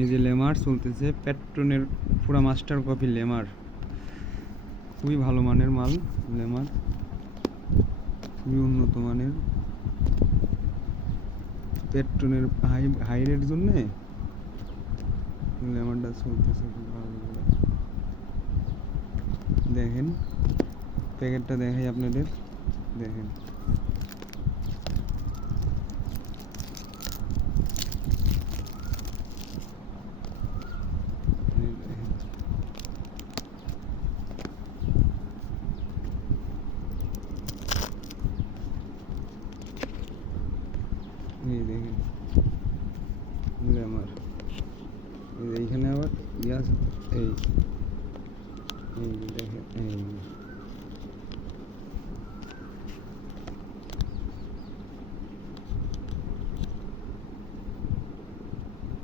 এই যে লেমার চলতেছে, পেট্রনের পুরা মাস্টার কপি লেমার, খুবই ভালো মানের মাল লেমার, খুবই উন্নত মানের। পেট্রনের হাই রেট জন্যে লেমারটা চলতেছে খুব ভালো। দেখেন প্যাকেটটা দেখাই আপনাদের, দেখেন এই দেখেন লেমার। এইখানে আবার ইয়াস এই এই দেখেন এই